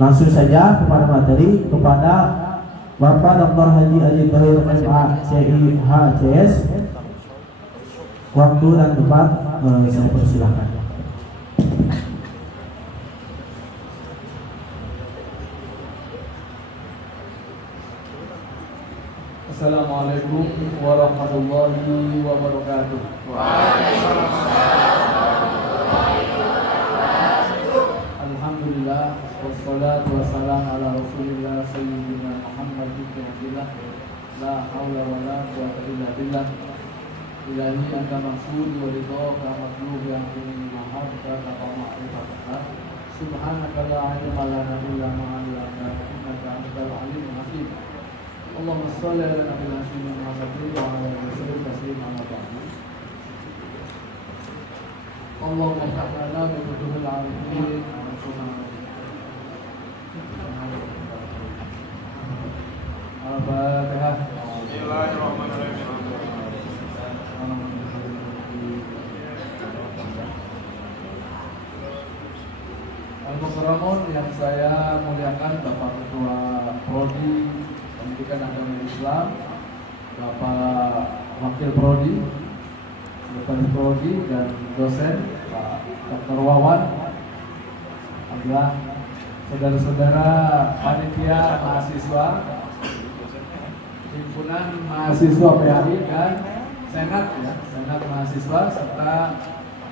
Langsung saja kepada materi, kepada Bapak Dr. Haji Aji Thohir MA CIHCS. Waktu dan tempat saya persilahkan. Assalamualaikum warahmatullahi wabarakatuh. Alhamdulillah wassalatu wassalamu ala Rasulillah sayyidina Muhammad bin Abdillah. La haula wala quwwata illa billah. Ilahi anta maksud wa ridha ka matlub yang mahabba ka ma'rifatah. Subhanaka la ilma lana illa ma 'allamtana innaka antal alimul hakim. Allahumma shalli ala nabiyyina Muhammadin wa ala alihi wasallam taslima amma ba'du. Allahumma iftah bi futuhil arifin wa subhanaka. Al-Fatihah. Bismillahirrahmanirrahim. Al-Mukarramun yang saya muliakan Bapak Ketua Prodi Pendidikan Agama Islam, Bapak Wakil Prodi, Sekretaris Prodi dan dosen Pak Dr. Wawan, adalah saudara-saudara panitia mahasiswa, himpunan mahasiswa PHI dan senat senat mahasiswa serta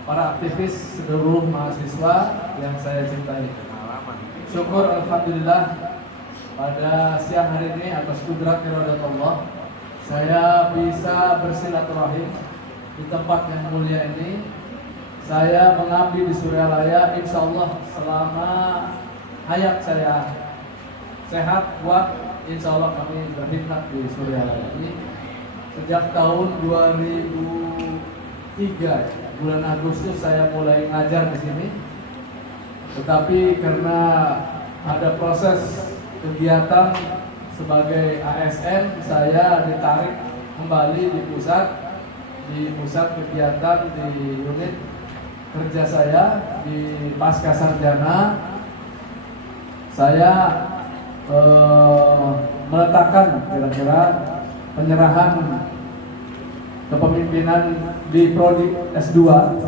para aktivis seluruh mahasiswa yang saya cintai. Syukur alhamdulillah pada siang hari ini atas kudrat iradat Allah saya bisa bersilaturahim di tempat yang mulia ini. Saya mengabdi di Suryalaya, insya Allah selama hayat saya sehat kuat, insya Allah kami berkhidmat di Suryalaya ini sejak tahun 2003 bulan Agustus saya mulai ngajar di sini. Tetapi karena ada proses kegiatan sebagai ASN, saya ditarik kembali di pusat kegiatan di unit kerja saya di Pasca Sarjana. Saya meletakkan kira-kira penyerahan kepemimpinan di Prodi S2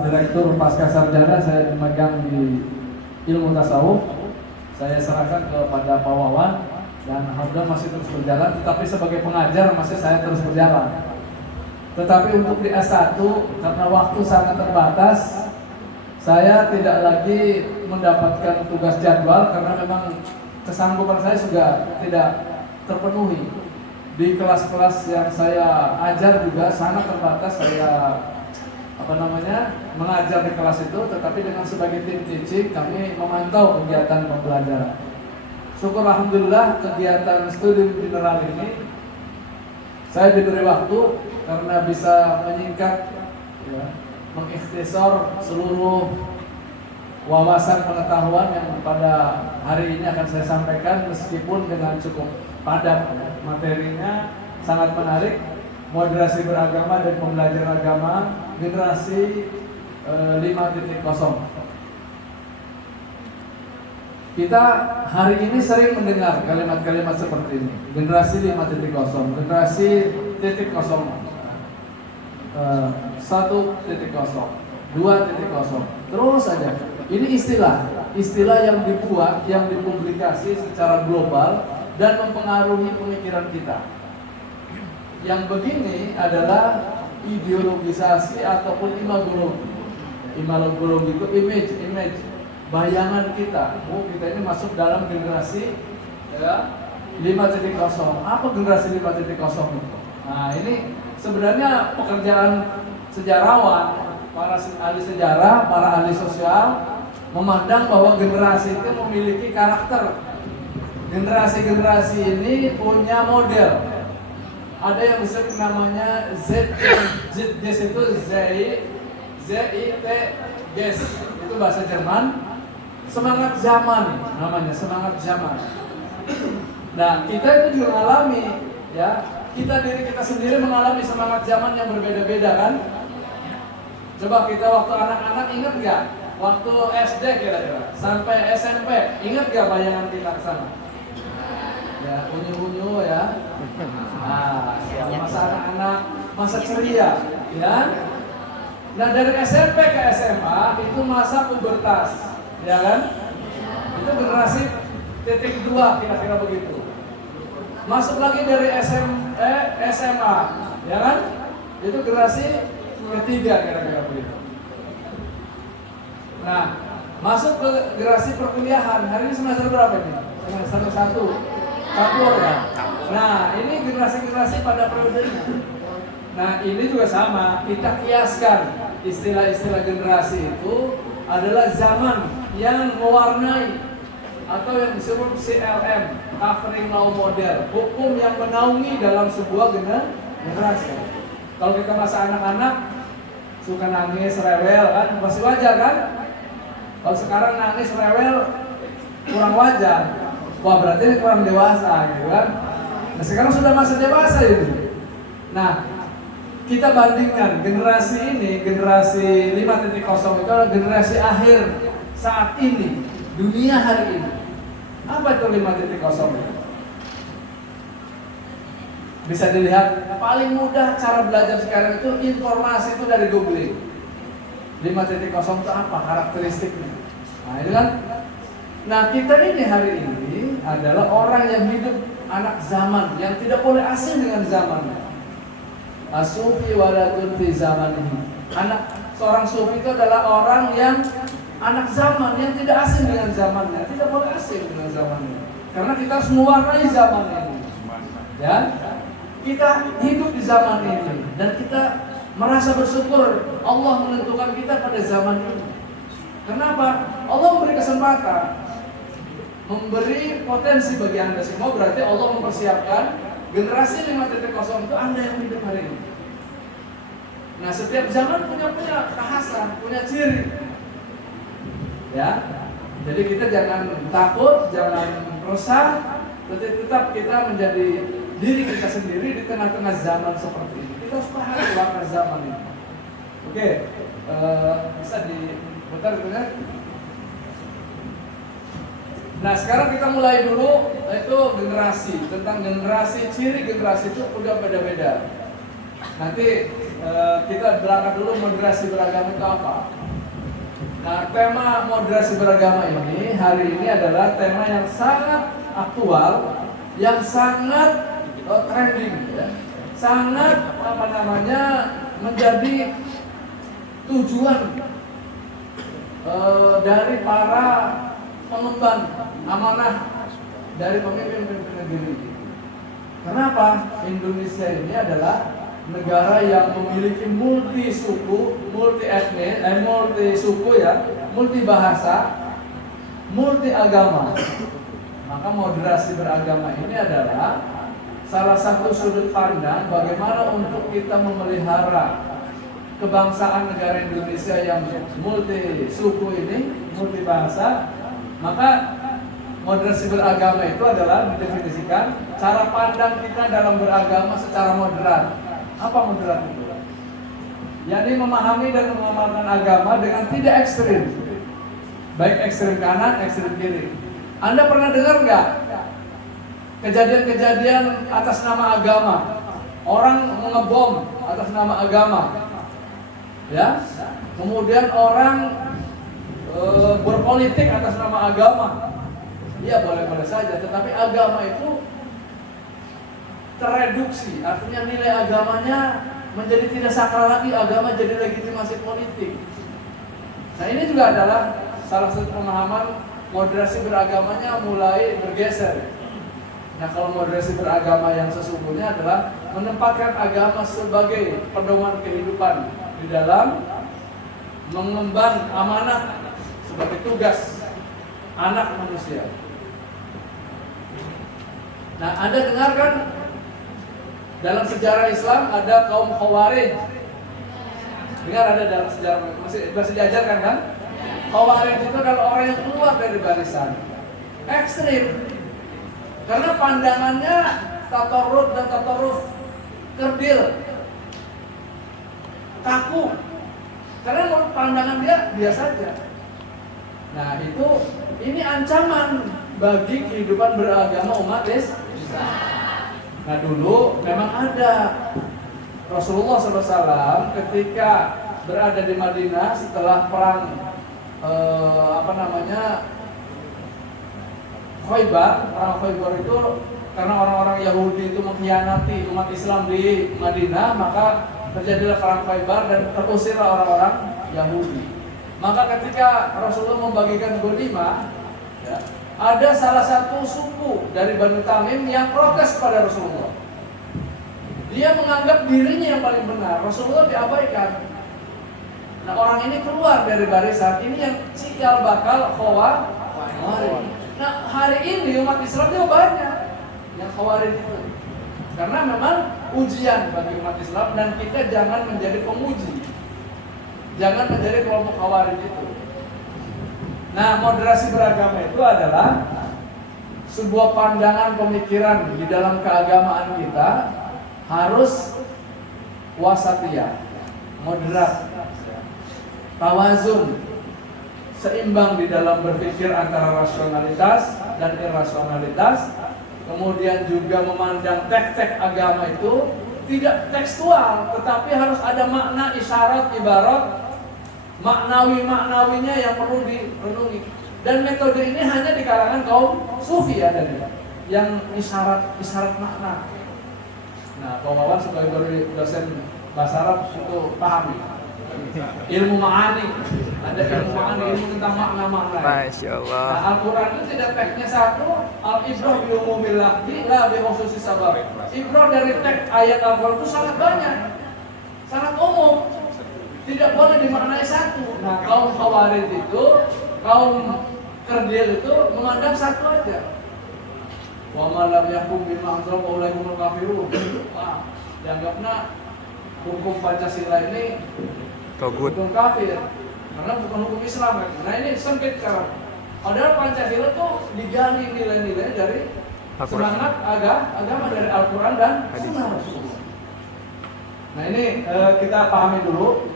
Direktur Pasca Sarjana saya memegang di ilmu tasawuf. Saya serahkan kepada Pak Wawan dan alhamdulillah masih terus berjalan, tetapi sebagai pengajar masih saya terus berjalan. Tetapi untuk di S1 karena waktu sangat terbatas, saya tidak lagi mendapatkan tugas jadwal karena memang kesanggupan saya juga tidak terpenuhi. Di kelas-kelas yang saya ajar juga sangat terbatas saya mengajar di kelas itu, tetapi dengan sebagai tim teaching kami memantau kegiatan pembelajaran. Syukur alhamdulillah kegiatan studi general ini saya diberi waktu karena bisa menyingkat mengikhtisar seluruh wawasan pengetahuan yang pada hari ini akan saya sampaikan, meskipun dengan cukup padat. Materinya sangat menarik, moderasi beragama dan pembelajaran agama generasi 5.0. Kita hari ini sering mendengar kalimat-kalimat seperti ini, generasi 5.0, generasi 0.0, 1.0, 2.0, terus saja. Ini istilah yang dibuat, yang dipublikasi secara global dan mempengaruhi pemikiran kita. Yang begini adalah ideologisasi ataupun imagologi. Imagologi itu image, bayangan kita. Oh, kita ini masuk dalam generasi 5.0. Apa generasi 5.0 itu? Nah, ini sebenarnya pekerjaan sejarawan, para ahli sejarah, para ahli sosial memandang bahwa generasi itu memiliki karakter. Generasi-generasi ini punya model. Ada yang disebut namanya Z itu ZIT, itu bahasa Jerman. Semangat zaman namanya, semangat zaman. Nah, kita itu juga mengalami, ya, diri kita sendiri mengalami semangat zaman yang berbeda-beda kan. Coba kita waktu anak-anak ingat nggak? waktu SD kira-kira sampai SMP, ingat gak bayangan kita ke sana? Ya, unyu-unyu ya. Nah, masa anak-anak, masa ceria, ya. Nah, dari SMP ke SMA itu masa pubertas, ya kan? Itu generasi titik 2 kira-kira begitu. Masuk lagi dari SMA, ya kan? Itu generasi ketiga kira-kira begitu. Nah, masuk ke generasi perkuliahan. Hari ini semester berapa ini? Semester 1. Campur ya. Nah, ini generasi-generasi pada periodenya. Nah, ini juga sama. Kita kiaskan istilah-istilah generasi itu adalah zaman yang mewarnai atau yang disebut CLM, covering law model, hukum yang menaungi dalam sebuah generasi. Kalau kita masa anak-anak suka nangis, rewel kan, masih wajar kan? Kalau sekarang nangis, rewel, kurang wajar. Wah, berarti ini kurang dewasa gitu kan. Nah, sekarang sudah masa dewasa ini. Nah, kita bandingkan generasi ini, generasi 5.0 itu adalah generasi akhir saat ini, dunia hari ini. Apa itu 5.0? Bisa dilihat, paling mudah cara belajar sekarang itu informasi itu dari googling. 5.0 itu apa karakteristiknya? Nah, ini kan. Nah, kita ini hari ini adalah orang yang hidup anak zaman, yang tidak boleh asing dengan zamannya. Asufi waladun fi zaman ini. Seorang sufi itu adalah orang yang anak zaman, yang tidak asing dengan zamannya, tidak boleh asing dengan zamannya. Karena kita harus mewarnai zaman ini. Ya, kita hidup di zaman ini dan kita merasa bersyukur Allah menentukan kita pada zaman ini. Kenapa? Allah memberi kesempatan, memberi potensi bagi Anda semua. Berarti Allah mempersiapkan generasi 5.0 itu Anda yang hidup hari ini. Nah, setiap zaman punya kekhasan, punya ciri. Ya, jadi kita jangan takut, jangan resah, tetapi tetap kita menjadi diri kita sendiri di tengah-tengah zaman seperti ini. Kita harus paham warna zaman ini. Oke, bisa diputar benar. Nah, sekarang kita mulai dulu itu generasi, tentang generasi, ciri generasi itu udah beda-beda. Nanti kita berangkat dulu moderasi beragama itu apa. Nah, tema moderasi beragama ini hari ini adalah tema yang sangat aktual, yang sangat trending, ya. Sangat menjadi tujuan dari para pengemban amanah dari pemimpin-pemimpin negeri. Kenapa? Indonesia ini adalah negara yang memiliki multi suku, multi etnis, multi suku ya, multi bahasa, multi agama. Maka moderasi beragama ini adalah salah satu sudut pandang bagaimana untuk kita memelihara kebangsaan negara Indonesia yang multi suku ini, multi bahasa. Maka moderasi beragama itu adalah didefinisikan cara pandang kita dalam beragama secara moderat. Apa moderat itu? Yakni memahami dan mengamalkan agama dengan tidak ekstrim, baik ekstrim kanan, ekstrim kiri. Anda pernah dengar nggak kejadian-kejadian atas nama agama? Orang mengebom atas nama agama, ya. Kemudian orang berpolitik atas nama agama. Ya, boleh-boleh saja, tetapi agama itu tereduksi, artinya nilai agamanya menjadi tidak sakral lagi, agama jadi legitimasi politik. Nah, ini juga adalah salah satu pemahaman moderasi beragamanya mulai bergeser. Nah, kalau moderasi beragama yang sesungguhnya adalah menempatkan agama sebagai pedoman kehidupan di dalam mengemban amanat sebagai tugas anak manusia. Nah, Anda dengar kan dalam sejarah Islam ada kaum Khawarij. Dengar ada dalam sejarah, masih diajarkan kan? Khawarij itu adalah orang yang keluar dari barisan ekstrim. Karena pandangannya tatorruf dan tatorruf kerdil, kaku. Karena menurut pandangan dia biasa saja. Nah itu ini ancaman bagi kehidupan beragama umat Islam. Nah dulu memang ada Rasulullah SAW ketika berada di Madinah setelah perang Khaybar. Perang Khaybar itu karena orang-orang Yahudi itu mengkhianati umat Islam di Madinah, maka terjadilah perang Khaybar dan terusirlah orang-orang Yahudi. Maka ketika Rasulullah membagikan ghanimah, ya, ada salah satu suku dari Banu Tamim yang protes kepada Rasulullah. Dia menganggap dirinya yang paling benar, Rasulullah diabaikan. Nah orang ini keluar dari barisan, ini yang cikal bakal Khawarij. Nah hari ini umat Islam juga banyak yang Khawarij itu. Karena memang ujian bagi umat Islam dan kita jangan menjadi pemuji. Jangan menjadi kelompok Khawarij itu. Nah moderasi beragama itu adalah sebuah pandangan pemikiran di dalam keagamaan kita harus wasatiyah, moderat, tawazun, seimbang di dalam berpikir antara rasionalitas dan irrasionalitas. Kemudian juga memandang teks-teks agama itu tidak tekstual, tetapi harus ada makna, isyarat, ibarat, maknawi-maknawinya yang perlu direnungi. Dan metode ini hanya di kalangan kaum sufi ada yang isyarat makna. Nah, Pak Wawan sebagai dosen bahasa Arab itu pahami. Ilmu ma'ani, ada ilmu ma'ani, ilmu tentang makna-makna. Masya Allah. Nah, Al-Quran itu tidak teksnya satu, al-ibrah bi umumil lafzi la bi khususis sabab. Ibrah dari teks ayat Al-Quran itu sangat banyak, sangat umum, tidak boleh dimaknai satu. Nah, kaum Khawarij itu, kaum kerdil itu memandang satu aja. Wa ma lam yahkum bima anzala ulaikumul kafirun. Wah, dianggapnya hukum Pancasila ini Togut. hukum kafir karena bukan hukum Islam kan. Nah ini sempit sekarang. Padahal Pancasila tuh digali nilai-nilai dari semangat agama dari Al-Quran dan Sunnah Rasulullah. Nah ini kita pahami dulu.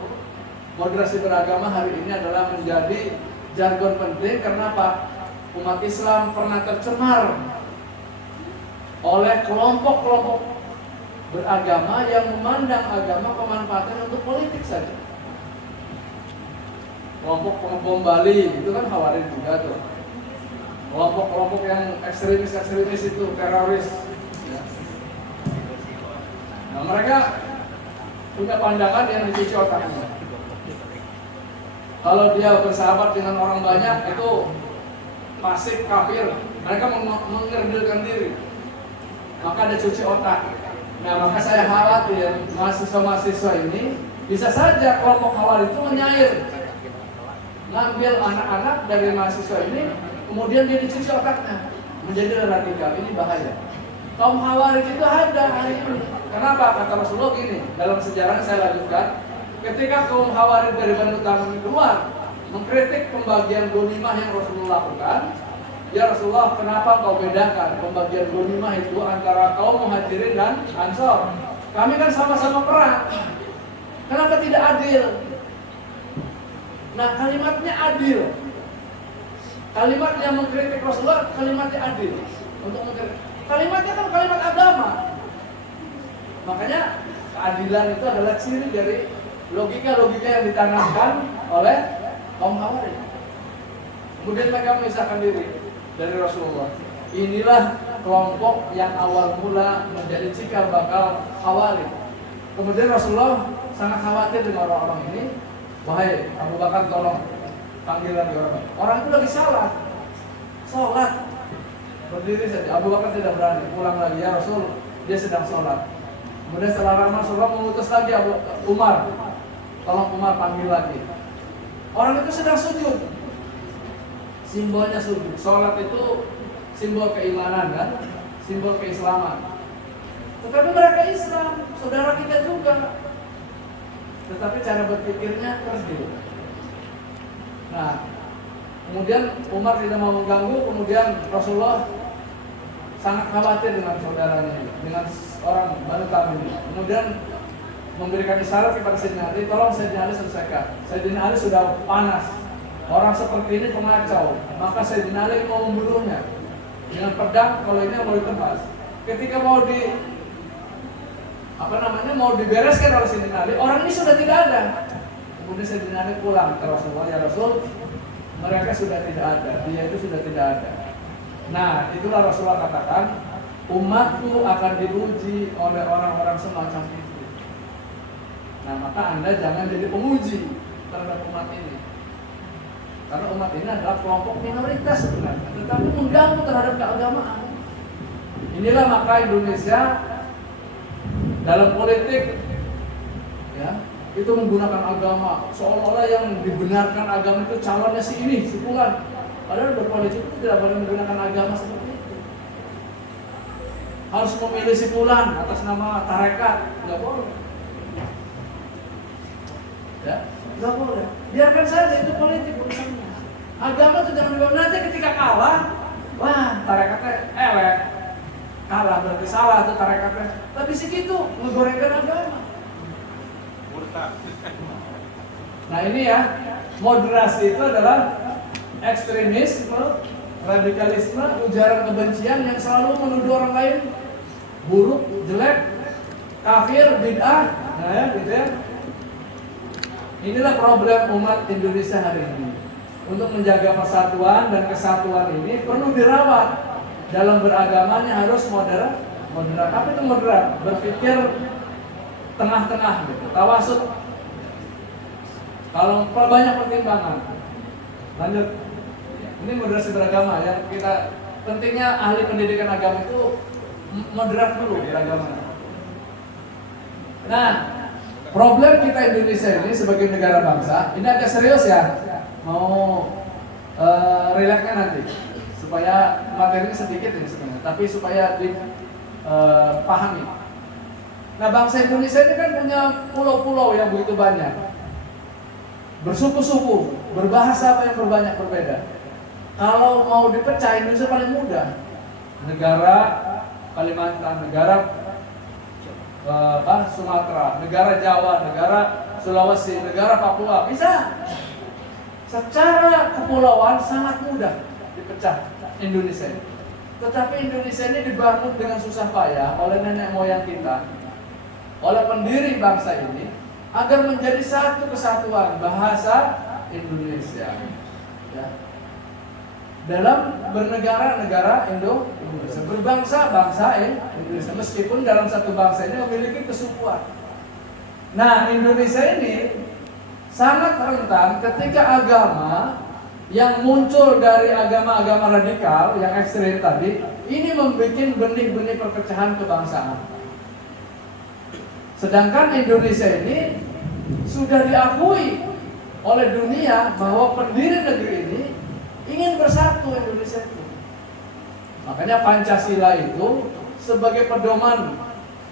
Moderasi beragama hari ini adalah menjadi jargon penting karena apa? Umat Islam pernah tercemar oleh kelompok-kelompok beragama yang memandang agama pemanfaatan untuk politik saja. Kelompok bom Bali itu kan Khawarij juga tuh. Kelompok-kelompok yang ekstremis itu teroris. Ya. Nah mereka punya pandangan yang dicuci otaknya. Kalau dia bersahabat dengan orang banyak itu fasik, kafir. Mereka mengerdilkan diri. Maka ada cuci otak. Nah maka saya khawatir mahasiswa-mahasiswa ini bisa saja kelompok Khawarij itu menyair, ngambil anak-anak dari mahasiswa ini, kemudian dia dicuci otaknya menjadi radikal. Ini bahaya. Kaum Khawarij itu ada hari ini. Kenapa? Kata Rasulullah gini, dalam sejarah saya lanjutkan. Ketika kaum Khawarij dari Banu Tamim keluar mengkritik pembagian ghanimah yang Rasulullah lakukan, ya Rasulullah, kenapa kau bedakan pembagian ghanimah itu antara kaum Muhajirin dan Ansor? Kami kan sama-sama perang. Kenapa tidak adil? Nah, kalimatnya adil. Kalimat yang mengkritik Rasulullah, kalimatnya adil. Untuk mengkritik. Kalimatnya kan kalimat agama. Makanya keadilan itu adalah ciri dari logika-logika yang ditanamkan oleh kaum Khawarij. Kemudian mereka memisahkan diri dari Rasulullah. Inilah kelompok yang awal mula menjadi cikal bakal Khawarij. Kemudian Rasulullah sangat khawatir dengan orang-orang ini. Wahai Abu Bakar, tolong panggil lagi orang. Orang itu lagi sholat, berdiri saja. Abu Bakar tidak berani, pulang lagi, ya Rasul, dia sedang sholat. Kemudian setelah Rasulullah mengutus lagi Umar, tolong Umar panggil lagi. Orang itu sedang sujud. Simbolnya sujud. Sholat itu simbol keimanan kan, simbol keislaman. Tetapi mereka Islam, saudara kita juga. Tetapi cara berpikirnya kerdil. Nah, kemudian Umar tidak mau mengganggu. Kemudian Rasulullah sangat khawatir dengan saudaranya, dengan orang Banu Tamim. Kemudian memberikan isyarat kepada Sayyidina Ali, tolong Sayyidina Ali selesaikan. Sayyidina Ali sudah panas orang seperti ini pengacau, maka Sayyidina Ali mau membunuhnya dengan pedang. Kalau ini mau ditebas, ketika mau mau dibereskan oleh Sayyidina Ali, orang ini sudah tidak ada. Kemudian Sayyidina Ali pulang ke Rasulullah, ya Rasul, mereka sudah tidak ada, dia itu sudah tidak ada. Nah, itulah Rasulullah katakan, umatku akan diuji oleh orang-orang semacam itu. Nah, maka Anda jangan jadi penguji terhadap umat ini, karena umat ini adalah kelompok minoritas sebenarnya, tetapi mengganggu terhadap keagamaan. Inilah maka Indonesia dalam politik, ya, itu menggunakan agama seolah-olah yang dibenarkan agama itu calonnya si ini, si fulan. Padahal berpolitik itu tidak boleh menggunakan agama seperti itu. Harus memilih si fulan atas nama tarekat, nggak boleh. Ya, nggak boleh. Biarkan saja itu politik urusannya. Agama itu jangan dibawa. Nanti ketika kalah, wah tarekatnya elek, kalah berarti salah tuh tarekatnya. Tapi segitu menggorengkan agama. Nah ini ya, moderasi itu adalah ekstremisme, radikalisme, ujaran kebencian yang selalu menuduh orang lain buruk, jelek, kafir, bid'ah. Nah ya, gitu ya. Inilah problem umat Indonesia hari ini. Untuk menjaga persatuan dan kesatuan ini perlu dirawat. Dalam beragamanya harus moderat. Apa itu moderat? Berpikir tengah-tengah gitu, tawasud. Kalau banyak pertimbangan. Lanjut. Ini moderasi beragama yang kita pentingnya ahli pendidikan agama itu moderat dulu beragama. Nah, problem kita Indonesia ini sebagai negara bangsa, ini agak serius ya. Mau relaxnya nanti supaya materinya sedikit ini sebenarnya, tapi supaya dipahami. Nah, bangsa Indonesia ini kan punya pulau-pulau yang begitu banyak, bersuku-suku, berbahasa yang berbanyak berbeda. Kalau mau dipecah, Indonesia paling mudah. Negara Kalimantan, negara Sumatera, negara Jawa, negara Sulawesi, negara Papua, bisa. Secara kepulauan sangat mudah dipecah Indonesia. Tetapi Indonesia ini dibangun dengan susah payah oleh nenek moyang kita, oleh pendiri bangsa ini, agar menjadi satu kesatuan bahasa Indonesia. Ya. Dalam bernegara-negara Indonesia, berbangsa-bangsa Indonesia, meskipun dalam satu bangsa ini memiliki kesukuan. Nah, Indonesia ini sangat rentan ketika agama yang muncul dari agama-agama radikal yang ekstrem tadi ini membuat benih-benih perpecahan kebangsaan. Sedangkan Indonesia ini sudah diakui oleh dunia bahwa pendiri negeri ini ingin bersatu Indonesia itu. Makanya Pancasila itu sebagai pedoman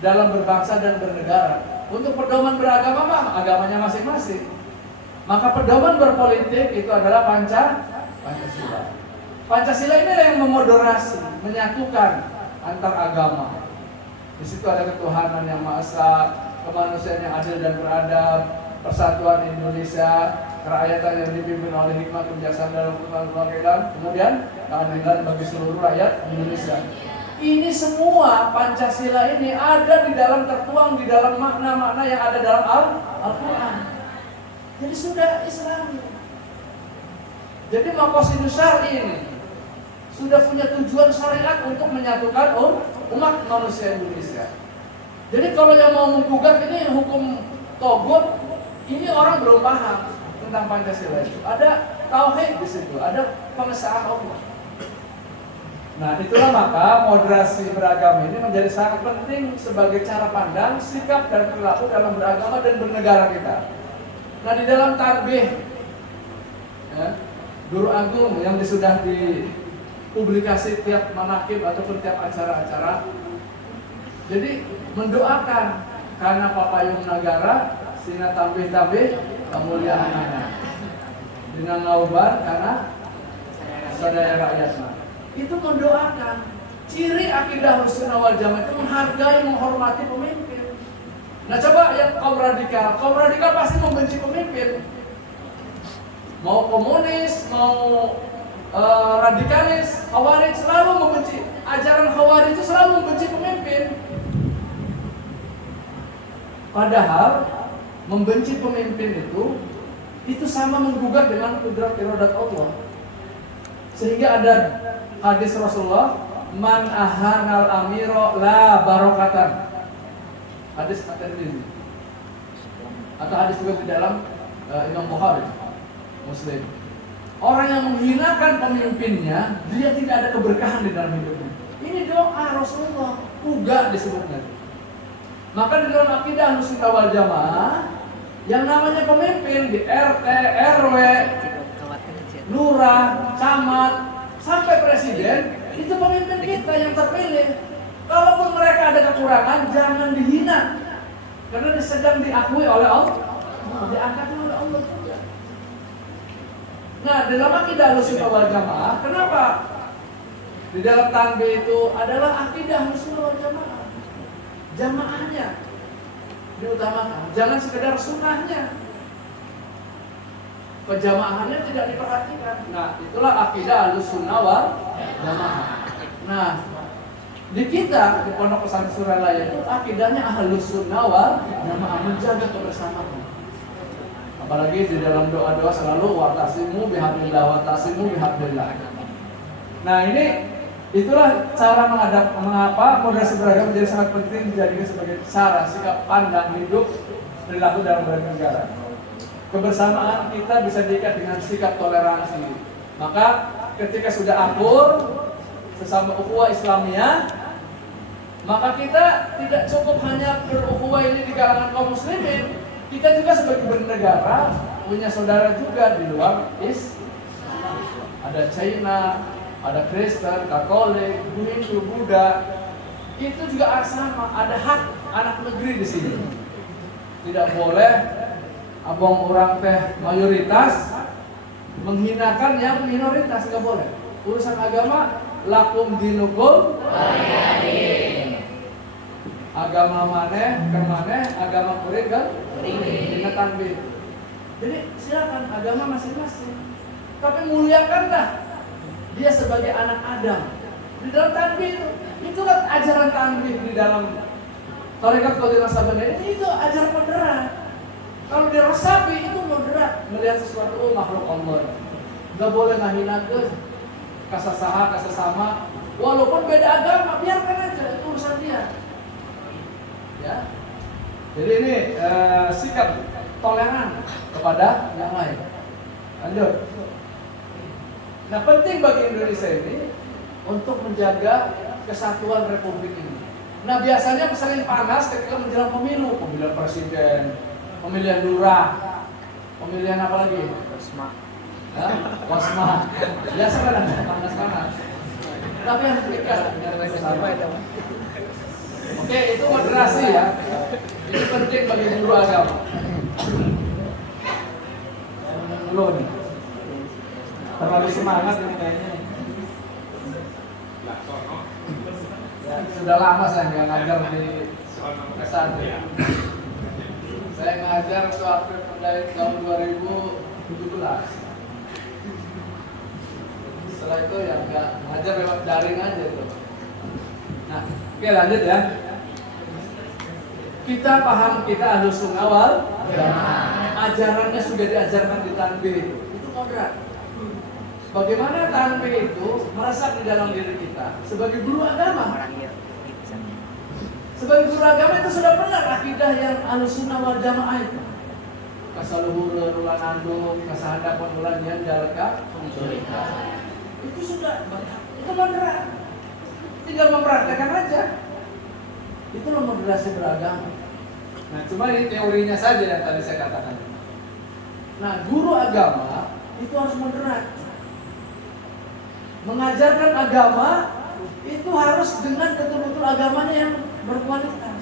dalam berbangsa dan bernegara. Untuk pedoman beragama mah agamanya masing-masing. Maka pedoman berpolitik itu adalah Pancasila. Pancasila ini yang memoderasi, menyatukan antar agama. Di situ ada ketuhanan yang Maha Esa, kemanusiaan yang adil dan beradab, persatuan Indonesia, kerakyatan yang dipimpin oleh hikmat kebijaksanaan dalam keadilan, kemudian keadilan bagi seluruh rakyat Indonesia. Ini semua Pancasila ini ada di dalam, tertuang di dalam makna-makna yang ada dalam Al-Quran. Jadi sudah Islami. Jadi maqasidus syar'i ini sudah punya tujuan syariat untuk menyatukan umat manusia Indonesia. Jadi kalau yang mau menggugat ini hukum togut, ini orang belum paham tentang Pancasila itu. Ada tauhid di situ, ada pengesahan Allah. Nah, itulah maka moderasi beragama ini menjadi sangat penting sebagai cara pandang, sikap dan perilaku dalam beragama dan bernegara kita. Nah, di dalam tanbih ya, Guru Agung yang sudah dipublikasi tiap manakib ataupun tiap acara-acara, jadi mendoakan karena papayung negara sina tambih-tambih kemuliaan anak dengan ngaubar karena sadaya rakyatna. Itu mendoakan. Ciri akidah Ahlussunnah wal Jamaah itu menghargai, menghormati pemimpin. Nah, coba yang kaum radikal pasti membenci pemimpin. mau komunis, mau radikalis, Khawarij selalu membenci. Ajaran Khawarij itu selalu membenci pemimpin. Padahal membenci pemimpin itu sama menggugat dengan kudrat iradat Allah. Sehingga ada hadis Rasulullah, man ahanal amiro la barokatan. Hadis At-Tirmidzi. Atau hadis juga di dalam Imam Bukhari, Muslim. Orang yang menghinakan pemimpinnya, dia tidak ada keberkahan di dalam hidupnya. Ini doa Rasulullah, uga disebutnya. Maka di dalam akidah Ahlussunnah wal Jamaah, yang namanya pemimpin di RT, RW, lurah, camat, sampai presiden, itu pemimpin kita yang terpilih. Kalaupun mereka ada kekurangan, jangan dihina, karena sedang diakui oleh Allah, diangkat oleh Allah juga. Nah, dalam akidah Ahlussunnah wal Jamaah, kenapa di dalam tanbih itu adalah akidah Ahlussunnah wal Jamaah? Jamaahnya diutamakan, jangan sekedar sunnahnya. Kejamaahannya tidak diperhatikan. Nah, itulah akidah Ahlussunnah wal Jamaah. Nah, di kita di Pondok Pesantren Suralaya itu akidahnya Ahlussunnah wal Jamaah, menjaga kebersamaan. Apalagi di dalam doa-doa selalu watasimu bihablillah, watasimu bihablillah. Nah, itulah cara mengapa moderasi beragama menjadi sangat penting dijadikan sebagai cara sikap pandang hidup perilaku dalam bernegara. Kebersamaan kita bisa diikat dengan sikap toleransi. Maka ketika sudah akur sesama ukhuwah Islamiyah, maka kita tidak cukup hanya berukhuwah ini di kalangan kaum muslimin. Kita juga sebagai bernegara punya saudara juga di luar Islam. Ada China, ada Kristen, Katolik, Hindu, Buddha. Itu juga sama, ada hak anak negeri di sini. Tidak boleh abang orang teh mayoritas menghinakan yang minoritas, nggak boleh. Urusan agama, lakum dinukum agama maneh kemaneh, agama kuring kan ingetan be. Jadi silakan agama masing-masing, tapi muliakanlah dia sebagai anak Adam. Di dalam tanbih itulah ajaran tanbih di dalam Tarekat Qadiriyah Sabaniyah itu ajaran moderat. Kalau diresapi itu moderat, melihat sesuatu makhluk Allah. Gak boleh ngahina ke kasasaha, kasasama, walaupun beda agama, biarkan aja, itu urusan dia. Ya. Jadi ini sikap toleran kepada yang lain. Lanjut. Nah, penting bagi Indonesia ini untuk menjaga kesatuan Republik ini. Nah, biasanya sering panas ketika menjelang pemilu, pemilihan presiden, pemilihan lurah, pemilihan apa lagi? Kosma. Biasa kan ada panas-panas. Tapi yang ketiga, oke, itu moderasi ya. Ini penting bagi guru agama. Lo nih, terlalu semangat ini kayaknya. Ya, sudah lama saya nggak ngajar di pesantren. Saya ngajar waktu dari tahun 2017. Setelah itu ya nggak ngajar lewat daring aja tuh. Nah, oke lanjut ya. Kita paham kita Ahlussunnah wal Jamaah. Ajarannya sudah diajarkan di tanbih itu moderat. Bagaimana tanbih itu meresap di dalam diri kita sebagai guru agama. Sebagai guru agama itu sudah benar akidah yang Ahlussunnah wal Jamaah itu. Kasaluhur ulan andung, kasahadapan ulan yang jalaka. Itu sudah itu moderat. Tinggal mempraktekkan aja. Itu moderasi beragama. Nah, cuma ini teorinya saja yang tadi saya katakan. Nah, guru agama itu harus moderat. Mengajarkan agama itu harus dengan betul-betul agamanya yang berkualitas.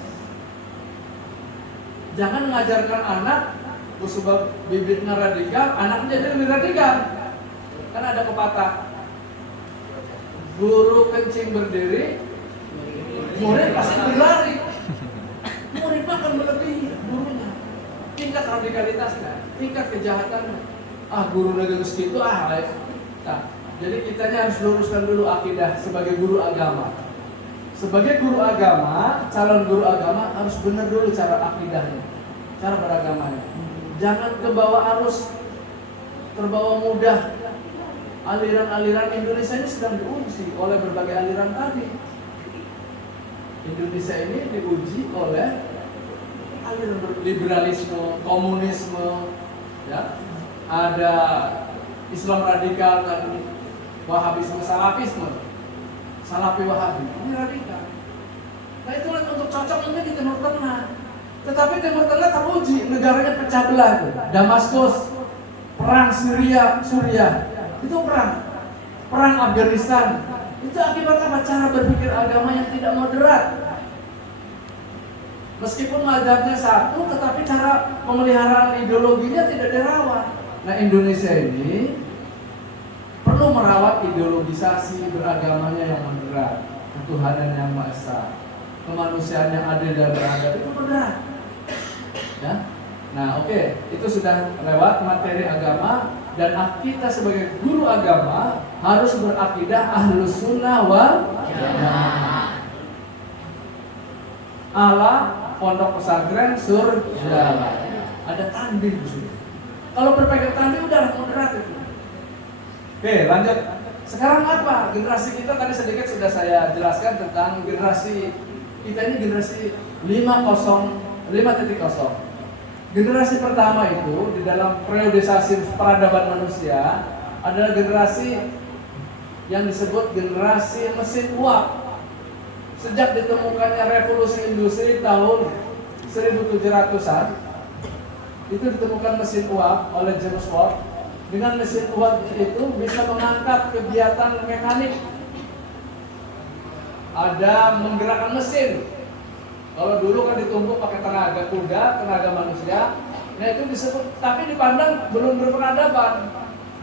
Jangan mengajarkan anak sebab bibitnya radikal, anaknya jadi lebih radikal. Kan ada pepatah, guru kencing berdiri, murid pasti berlari. Murid akan melebihi gurunya. Tingkat radikalitasnya, tingkat kejahatannya guru negeri segitu lain. Nah, jadi kitanya harus luruskan dulu akidah sebagai guru agama. Sebagai guru agama, calon guru agama harus benar dulu cara akidahnya, cara beragamanya. Jangan kebawa arus, terbawa mudah. Aliran-aliran Indonesia ini sedang diuji oleh berbagai aliran tadi. Indonesia ini diuji oleh aliran liberalisme, komunisme, ya. Ada Islam radikal dan Wahabisme, Salafi Wahabi, ini radikal. Nah itu untuk cocoknya di Timur Tengah. Tetapi Timur Tengah teruji, negaranya pecah belah itu. Damaskus, perang Syria, itu perang Afghanistan. Itu akibat apa? Cara berpikir agama yang tidak moderat. Meskipun mazhabnya satu, tetapi cara pemeliharaan ideologinya tidak dirawat. Nah Indonesia ini perlu merawat ideologisasi beragamanya yang moderat, ketuhanan yang Maha Esa, kemanusiaan yang adil dan beradab, itu moderat. Ya? Nah oke, itu sudah lewat materi agama. Dan kita sebagai guru agama harus berakidah ahlus sunnah wal jamaah. Ala pondok pesantren surga. Ada tanbih di sini. Kalau berpegang tanbih udah moderat itu. Oke, lanjut. Sekarang apa? Generasi kita tadi sedikit sudah saya jelaskan tentang generasi kita ini generasi 5.0. Generasi pertama itu di dalam periodisasi peradaban manusia adalah generasi yang disebut generasi mesin uap. Sejak ditemukannya revolusi industri tahun 1700-an, itu ditemukan mesin uap oleh James Watt. Dengan mesin uap itu bisa mengangkat kegiatan mekanik. Ada menggerakkan mesin. Kalau dulu kan ditumpuk pakai tenaga kuda, tenaga manusia. Nah itu disebut, tapi dipandang belum berperadaban.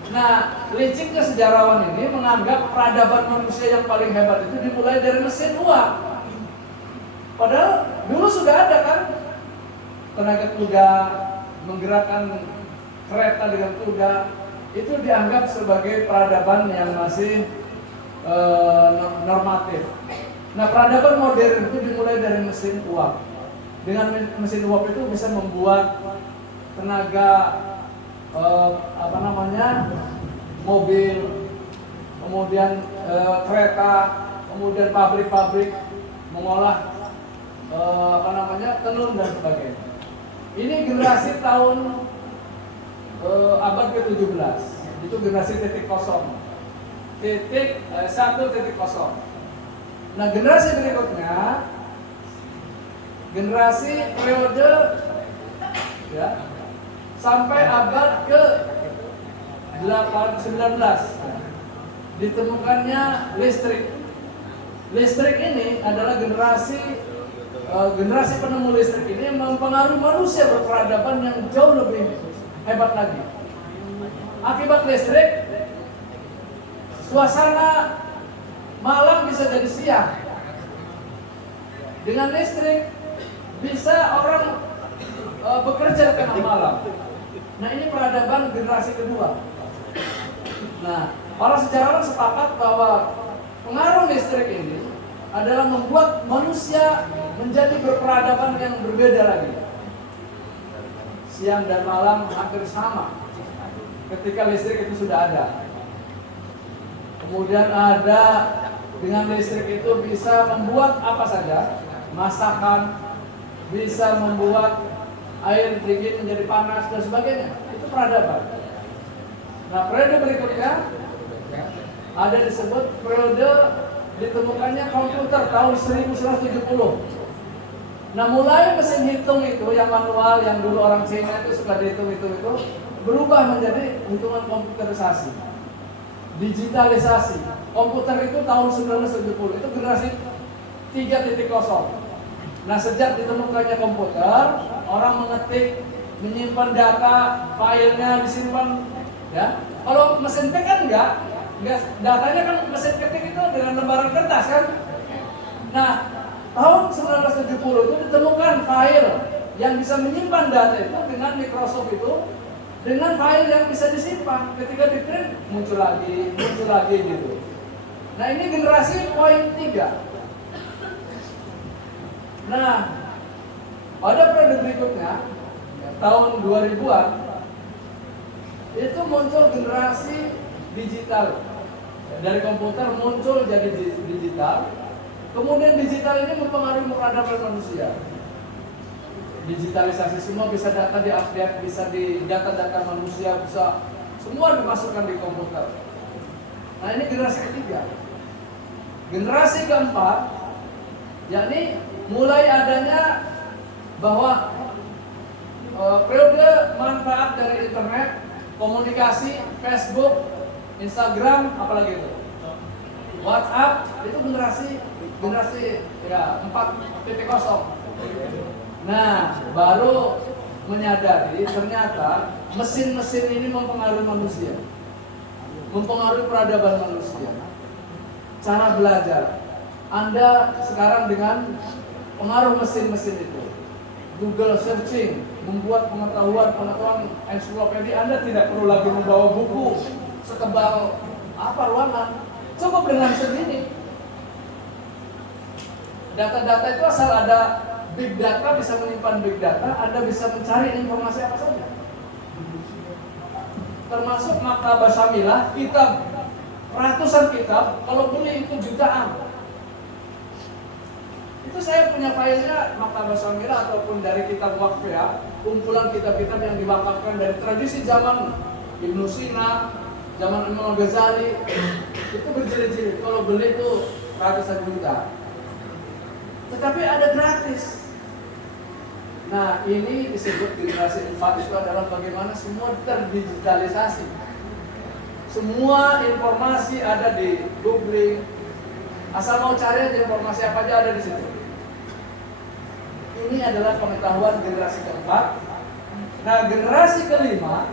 Nah, liciknya sejarawan ini menganggap peradaban manusia yang paling hebat itu dimulai dari mesin uap. Padahal dulu sudah ada kan tenaga kuda, menggerakkan kereta dengan kuda. Itu dianggap sebagai peradaban yang masih normatif. Nah, peradaban modern itu dimulai dari mesin uap. Dengan mesin uap itu bisa membuat tenaga mobil, kemudian kereta, kemudian pabrik-pabrik mengolah tenun dan sebagainya. Ini generasi tahun abad ke-17. Itu generasi titik kosong. 1.0. Nah, generasi berikutnya, generasi periode ya sampai abad ke-19 ditemukannya listrik. Listrik ini adalah generasi penemu listrik ini yang mempengaruhi manusia berperadaban yang jauh lebih hebat lagi. Akibat listrik, suasana malam bisa jadi siang. Dengan listrik bisa orang bekerja tengah malam. Nah ini peradaban generasi kedua. Nah para sejarawan sepakat bahwa pengaruh listrik ini adalah membuat manusia menjadi berperadaban yang berbeda lagi. Siang dan malam hampir sama ketika listrik itu sudah ada. Kemudian ada dengan listrik itu bisa membuat apa saja, masakan, bisa membuat air dingin menjadi panas dan sebagainya. Itu peradaban. Nah, periode berikutnya ada disebut periode ditemukannya komputer tahun 1170. Nah, mulai mesin hitung itu yang manual yang dulu orang Cina itu suka dihitung itu berubah menjadi hitungan komputerisasi. Digitalisasi. Komputer itu tahun 1970, itu generasi 3.0. Nah, sejak ditemukannya komputer, orang mengetik, menyimpan data, filenya disimpan, ya. Kalau mesin ketik kan enggak, datanya kan mesin ketik itu dengan lembaran kertas kan. Nah, tahun 1970 itu ditemukan file yang bisa menyimpan data itu dengan Microsoft itu dengan file yang bisa disimpan. Ketika di print muncul lagi gitu. Nah ini generasi poin 3. Nah pada periode berikutnya tahun 2000-an itu muncul generasi digital. Dari komputer muncul jadi digital. Kemudian digital ini mempengaruhi peradaban manusia. Digitalisasi semua bisa data diupdate, bisa di data-data manusia, bisa semua dimasukkan di komputer. Nah ini generasi ketiga. Generasi keempat, yakni mulai adanya bahwa periode manfaat dari internet, komunikasi, Facebook, Instagram, apalagi itu, WhatsApp, itu generasi ya 4.0. Nah, baru menyadari ternyata mesin-mesin ini mempengaruhi manusia, mempengaruhi peradaban manusia. Cara belajar, Anda sekarang dengan pengaruh mesin-mesin itu, Google searching, membuat pengetahuan ensiklopedia. Anda tidak perlu lagi membawa buku setebal apa ruangan. Cukup dengan segini. Data-data itu asal ada big data, bisa menyimpan big data, Anda bisa mencari informasi apa saja. Termasuk Maktabah Syamilah, kitab, ratusan kitab, kalau beli itu jutaan. Itu saya punya filenya Maktabah Syamilah ataupun dari kitab wakf ya, kumpulan kitab-kitab yang diwakafkan dari tradisi zaman Ibnu Sina, zaman Imam Ghazali, itu berjilid-jilid. Kalau beli itu ratusan juta. Tetapi ada gratis. Nah ini disebut generasi 4 itu adalah bagaimana semua terdigitalisasi. Semua informasi ada di Google. Asal mau cari aja informasi apa aja ada di situ. Ini adalah pengetahuan generasi keempat. Nah generasi kelima,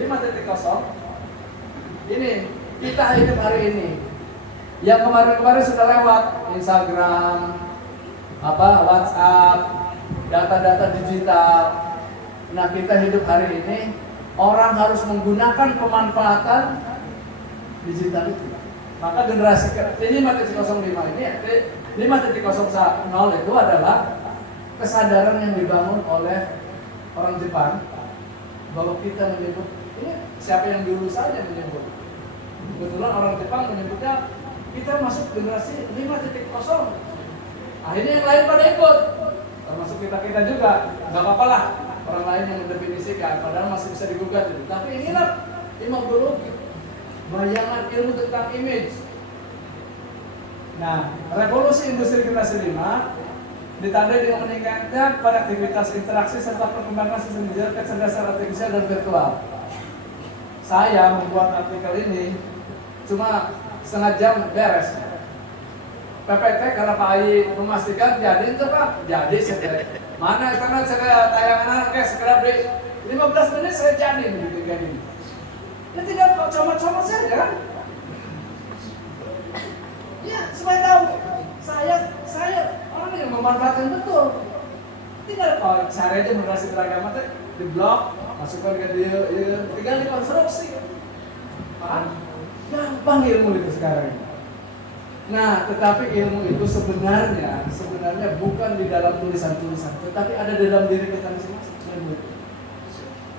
5.0, ini kita hidup hari ini. Yang kemarin-kemarin sudah lewat Instagram, WhatsApp, data-data digital. Nah kita hidup hari ini, orang harus menggunakan pemanfaatan digital itu. Maka generasi ini 5.05 ini, 5.00 itu adalah kesadaran yang dibangun oleh orang Jepang bahwa kita menyebut, ini siapa yang dulu saja menyebut. Kebetulan orang Jepang menyebutnya kita masuk generasi 5.0. Akhirnya yang lain pada ikut, termasuk kita juga. Gak apa-apa lah orang lain yang mendefinisikan, padahal masih bisa digugat itu. Tapi inilah imagologi, bayangan ilmu tentang image. Nah, revolusi industri generasi 5 ditandai dengan meningkatnya konektivitas interaksi serta perkembangan sistem digital, kecerdasan artifisial dan virtual. Saya membuat artikel ini cuma setengah jam beres. PPT karena Pak Ai memastikan jadi itu Pak, jadi mana karena saya tayangan sekedar beri 15 menit saya jadi begitu kan ini. Ya tidak comot-comot saja kan? Ya supaya tahu saya orang yang memanfaatkan betul. Tinggal cara aja generasi beragama teh di blog masukkan ke dia, tinggal dikonstruksi. Paham? Gampang ilmu itu sekarang. Nah, tetapi ilmu itu sebenarnya bukan di dalam tulisan-tulisan, tetapi ada di dalam diri kita masing-masing.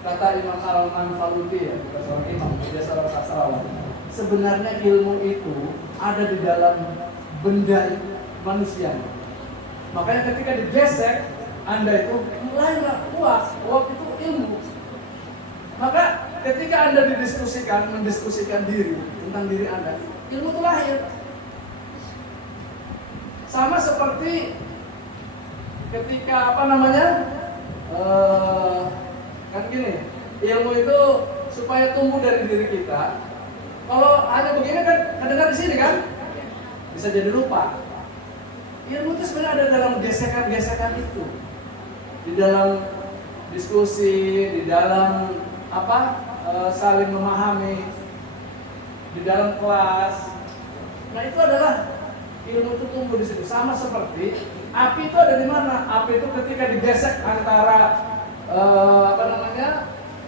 Kata Imam Al-Manfaluti ya, bukan seorang imam, dia seorang sastrawan. Sebenarnya ilmu itu ada di dalam benda manusia. Makanya ketika digesek, Anda itu mulailah puas, itu ilmu. Maka ketika Anda mendiskusikan diri tentang diri Anda, ilmu itu lahir. Sama seperti ketika kan gini, ilmu itu supaya tumbuh dari diri kita. Kalau hanya begini kan kedengar di sini kan, bisa jadi lupa. Ilmu itu sebenarnya ada dalam gesekan-gesekan itu, di dalam diskusi, di dalam saling memahami, di dalam kelas. Nah itu adalah ilmu itu tumbuh di situ. Sama seperti api itu ada di mana? Api itu ketika digesek antara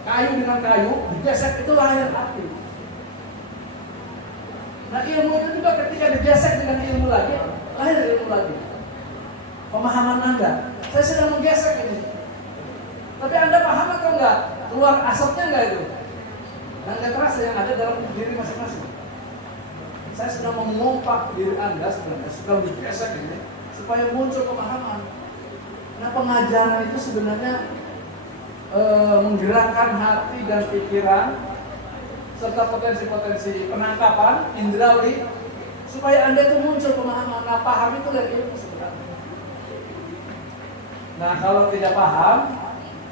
kayu dengan kayu, digesek itu lahir api. Nah ilmu itu juga ketika digesek dengan ilmu lagi, lahir ilmu lagi. Pemahaman Anda, saya sedang menggesek ini. Tapi Anda paham atau enggak? Keluar asapnya enggak itu? Dan enggak terasa yang ada dalam diri masing-masing. Saya sedang memompak diri Anda sebenarnya, sedang digesek ini, supaya muncul pemahaman. Nah pengajaran itu sebenarnya menggerakkan hati dan pikiran serta potensi-potensi penangkapan indrawi supaya Anda itu muncul pemahaman. Nah paham itu dari ilmu sebenarnya. Nah kalau tidak paham,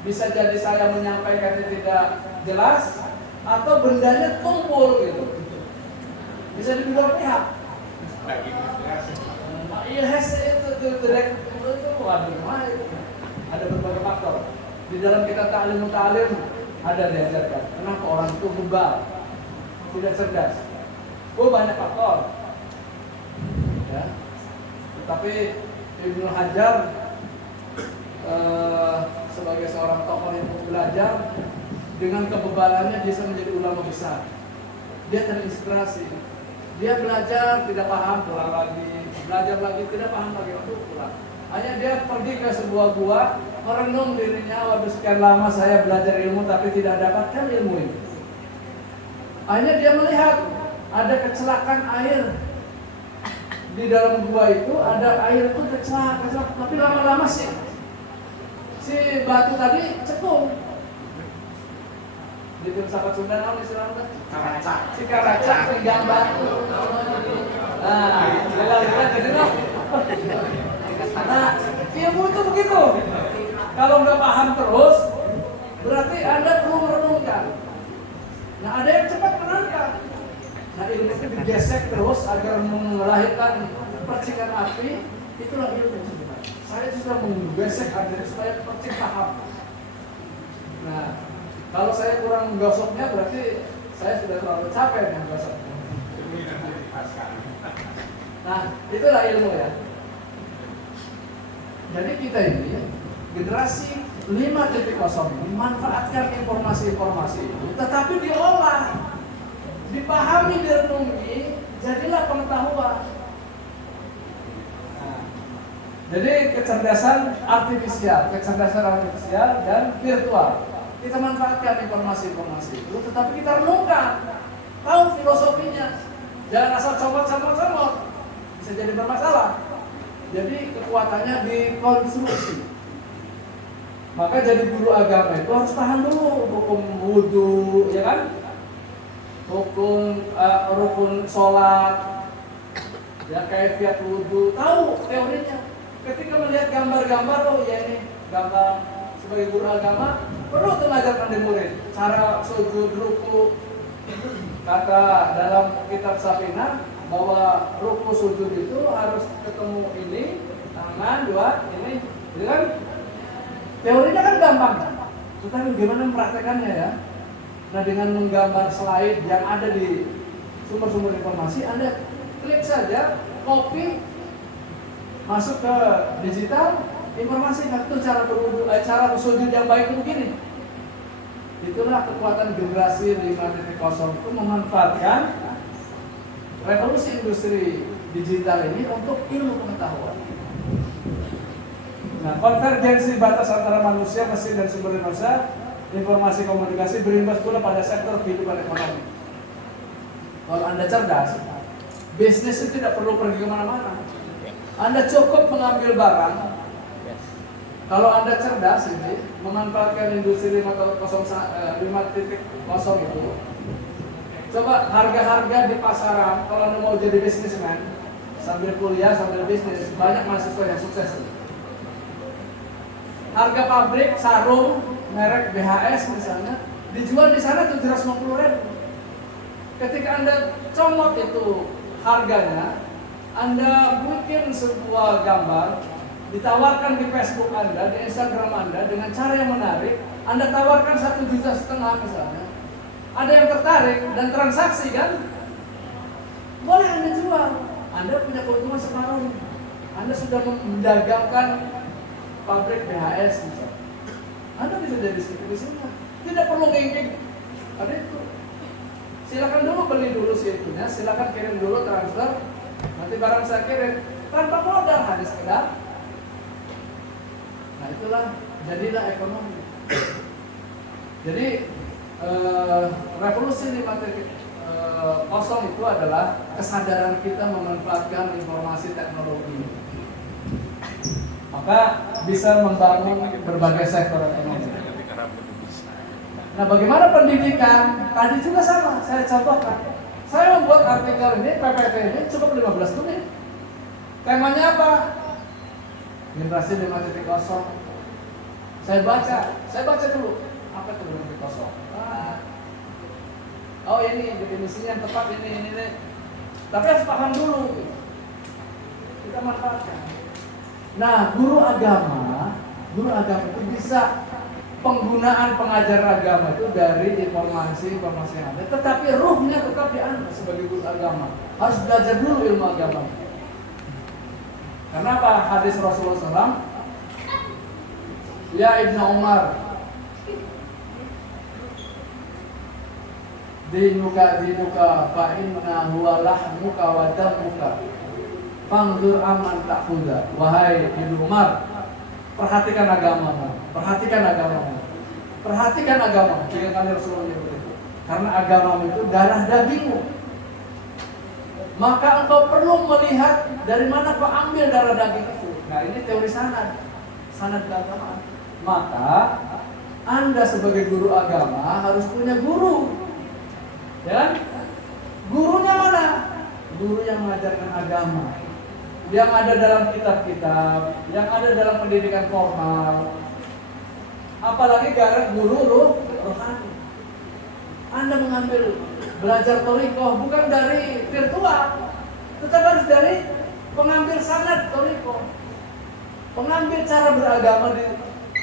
bisa jadi saya menyampaikannya tidak jelas atau bendanya tumpul gitu. Bisa di dua pihak. Ilhas itu direct itu waduh, ada berbagai faktor. Di dalam kita ta'lim ada diajarkan kenapa orang itu bebal, tidak cerdas. Banyak faktor. Ya. Tetapi Ibnu Hajar sebagai seorang tokoh yang belajar dengan kebebalannya bisa menjadi ulama besar. Dia terinspirasi. Dia belajar tidak paham pulang lagi, belajar lagi tidak paham lagi untuk pulang. Hanya dia pergi ke sebuah gua, merenung dirinya, waduh sekian lama saya belajar ilmu tapi tidak dapatkan ilmu ini. Akhirnya dia melihat ada kecelakaan air di dalam gua itu, ada air itu kecelakaan, tapi lama-lama si batu tadi cekung. Di filsafat Sunda namanya istilahnya si karacak pegang batu. Nah, jadi nah, ilmu itu begitu. Kalau nggak paham terus, berarti Anda perlu merenungkan. Nah, ada yang cepat menangkap. Nah, ilmu itu digesek terus agar melahirkan percikan api. Itulah ilmu sebenarnya. Saya sudah menggesek agar supaya percik paham. Nah, kalau saya kurang menggosoknya, berarti saya sudah terlalu capek dengan menggosoknya. Nah, itulah ilmu ya. Jadi kita ini generasi 5.0 ini manfaatkan informasi-informasi itu, tetapi diolah, dipahami, direnungi, jadilah pengetahuan. Nah, jadi kecerdasan artifisial dan virtual. Kita manfaatkan informasi-informasi itu, tetapi kita renungkan, tahu filosofinya. Jangan asal comot-comot, bisa jadi bermasalah. Jadi kekuatannya dikonstruksi. Maka jadi guru agama itu harus paham dulu hukum wudhu, ya kan? Hukum rukun sholat, ya kaifiat wudhu, tahu teorinya. Ketika melihat gambar-gambar, oh ya ini gambar sebagai guru agama perlu mengajarkan di murid cara sujud, ruku. Kata dalam kitab Safinah bahwa ruku sujud itu harus ketemu ini, tangan dua, ini, gitu kan? Teorinya kan gampang, tetapi bagaimana mempraktekannya ya? Nah dengan menggambar slide yang ada di sumber-sumber informasi, Anda klik saja, copy, masuk ke digital, informasi itu cara berwudu, cara bersujud yang baik itu begini. Itulah kekuatan generasi 5.0 itu memanfaatkan revolusi industri digital ini untuk ilmu pengetahuan. Nah, konvergensi batas antara manusia, mesin dan sumber daya informasi komunikasi berimbas pula pada sektor kehidupan ekonomi. Kalau Anda cerdas, bisnis itu tidak perlu pergi kemana-mana. Anda cukup mengambil barang. Kalau Anda cerdas ini, memanfaatkan industri 5.0 itu, coba harga-harga di pasaran, kalau Anda mau jadi bisnismen, sambil kuliah, sambil bisnis, banyak mahasiswa yang sukses. Harga pabrik sarung merek BHS misalnya dijual di sana 750.000. Ketika Anda comot itu harganya, Anda bikin sebuah gambar, ditawarkan di Facebook Anda, di Instagram Anda dengan cara yang menarik, Anda tawarkan 1,5 juta misalnya. Ada yang tertarik dan transaksi kan? Boleh Anda jual. Anda punya keuntungan separuh. Anda sudah mendagangkan pabrik BHS misalnya. Anda bisa jadi seperti di sini. Tidak perlu ngengking. Ada itu. Silakan dulu beli dulu itunya, silakan kirim dulu transfer. Nanti barang saya kirim tanpa modal, hanya sekedar. Nah itulah jadilah ekonomi. Jadi revolusi 5.0 itu adalah kesadaran kita memanfaatkan informasi teknologi. Maka bisa membangun berbagai sektor ekonomi. Nah, bagaimana pendidikan? Tadi juga sama, saya contohkan. Saya membuat artikel ini, PPT ini cukup 15 menit. Temanya apa? Generasi 5.0. Saya baca dulu. Apa itu 5.0? Oh ini definisinya yang tepat ini. Tapi harus paham dulu. Kita manfaatkan. Nah, guru agama itu bisa penggunaan pengajar agama itu dari informasi yang ada, tetapi ruhnya tetap di Anda sebagai guru agama. Harus belajar dulu ilmu agama. Karena apa? Hadis Rasulullah SAW, ya Ibnu Umar, dinuka fa inna huwa lahmuka wa damuka fangdur aman ta'khudha. Wahai Ibnu Umar, perhatikan agamamu. Tiga kali Rasulullah menyebut itu. Karena agamamu itu darah dagingmu. Maka engkau perlu melihat dari mana kau ambil darah daging itu. Nah ini teori sanad keagamaan. Maka Anda sebagai guru agama harus punya guru. Ya? Gurunya mana? Guru yang mengajarkan agama. Yang ada dalam kitab-kitab, yang ada dalam pendidikan formal. Apalagi guru rohani. Anda mengambil belajar thariqah bukan dari virtual, tetapi harus dari pengambil sanad thariqah. Pengambil cara beragama di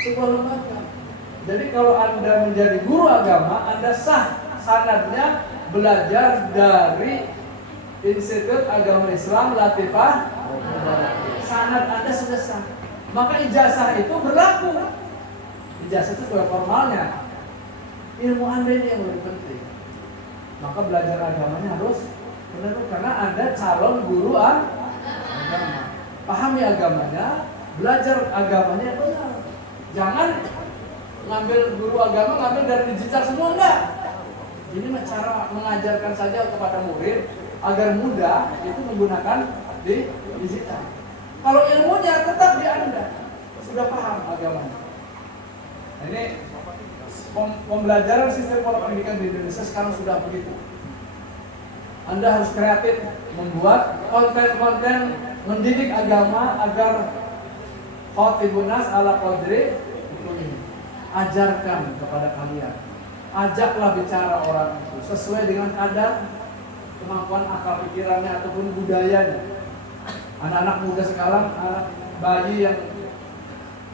sebuah lembaga. Jadi kalau Anda menjadi guru agama, Anda sah sanadnya belajar dari Institut Agama Islam Latifah. Sanad Anda sudah sah. Maka ijazah itu berlaku. Ijazah itu sudah formalnya. Ilmu Anda ini yang lebih penting. Maka belajar agamanya harus benar, karena Anda calon guru agama. Pahami agamanya, belajar agamanya benar. Jangan ngambil guru agama ngambil dari digital semua, enggak. Ini cara mengajarkan saja kepada murid agar mudah itu menggunakan di digital. Kalau ilmunya tetap di Anda, sudah paham agamanya. Nah, ini pembelajaran sistem pola pendidikan di Indonesia sekarang sudah begitu. Anda harus kreatif membuat konten-konten mendidik agama agar khotibun nas ala qadri ilmihi. Ajarkan kepada kalian. Ajaklah bicara orang itu sesuai dengan kadar kemampuan akal pikirannya ataupun budayanya. Anak-anak muda sekarang, anak bayi yang